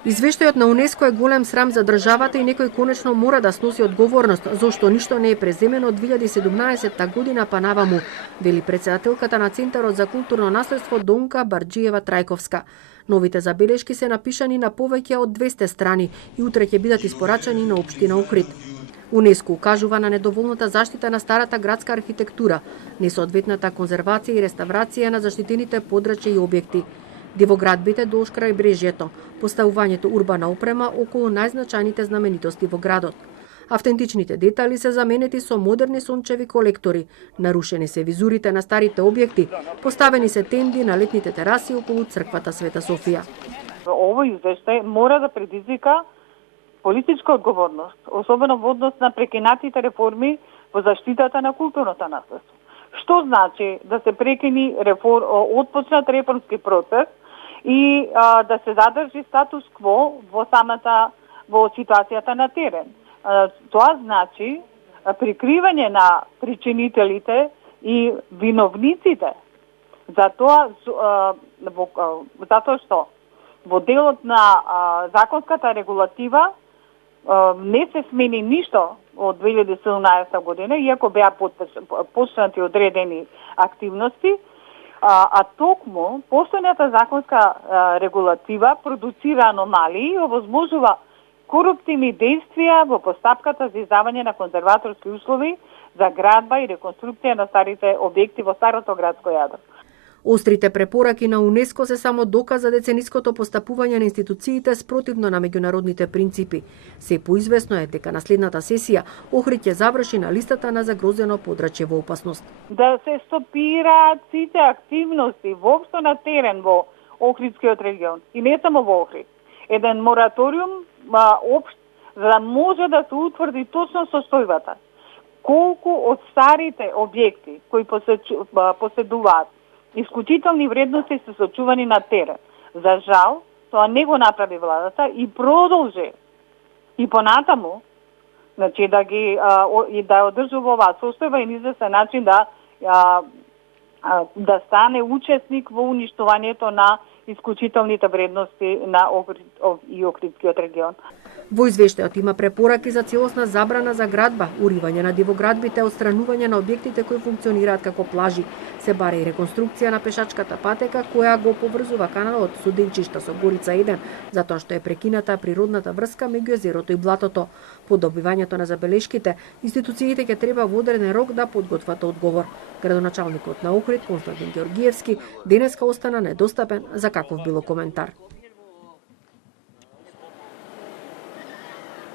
Извештајот на УНЕСКО е голем срам за државата и некој конечно мора да сноси одговорност зошто ништо не е преземено од 2017 година па наваму, вели претседателката на Центарот за културно наследство Донка Барџиева Трајковска. Новите забелешки се напишани на повеќе од 200 страни и утре ќе бидат испорачани на општина Охрид. УНЕСКО укажува на недоволната заштита на старата градска архитектура, несоодветната конзервација и реставрација на заштитените подрачја и објекти, дивоградбите долж крај брежјето, поставувањето урбана опрема околу најзначајните знаменитости во градот. Автентичните детали се заменети со модерни сончеви колектори, нарушени се визурите на старите објекти, поставени се тенди на летните тераси околу црквата Света Софија. Овој извештај мора да предизвика политичка одговорност, особено во однос на прекинатите реформи во заштитата на културното наследство. Што значи да се прекини отпочнат реформски процес и да се задржи статус кво во ситуацијата на терен. Тоа значи прикривање на причинителите и виновниците. Затоа што во делот на законската регулатива не се смени ништо од 2017 година, иако беа почнати одредени активности, а токму постојната законска регулатива продуцира аномалии и овозможува коруптивни действија во постапката за издавање на конзерваторски услови за градба и реконструкција на старите објекти во старото градско јадро. Острите препораки на УНЕСКО се само доказ за децениското постапување на институциите спротивно на меѓународните принципи. Се поизвестно е дека на следната сесија Охрид ќе заврши на листата на загрозено подрачје во опасност. Да се стопираат сите активности воопшто на терен во Охридскиот регион и не само во Охрид. Еден мораториум општ за да може да се утврди точно состојбата. Колку од старите објекти кои поседуваат исклучителни вредности се сочувани на терен. За жал, тоа не го направи владата и продолжи и понатаму, значи да одржува оваа состојба и на известен начин да стане учесник во уништувањето на исклучителните вредности на Охридскиот регион. Во извештајот има препораки за целосна забрана за градба, уривање на дивоградбите, отстранување на објектите кои функционираат како плажи. Се бара и реконструкција на пешачката патека која го поврзува каналот Студенчишта со Горица 1, затоа што е прекината природната врска меѓу езерото и блатото. По добивањето на забелешките, институциите ќе треба во одреден рок да подготват одговор. Градоначалникот на Охрид, Константин Ѓоргиевски, денеска остана недостапен за каков било коментар.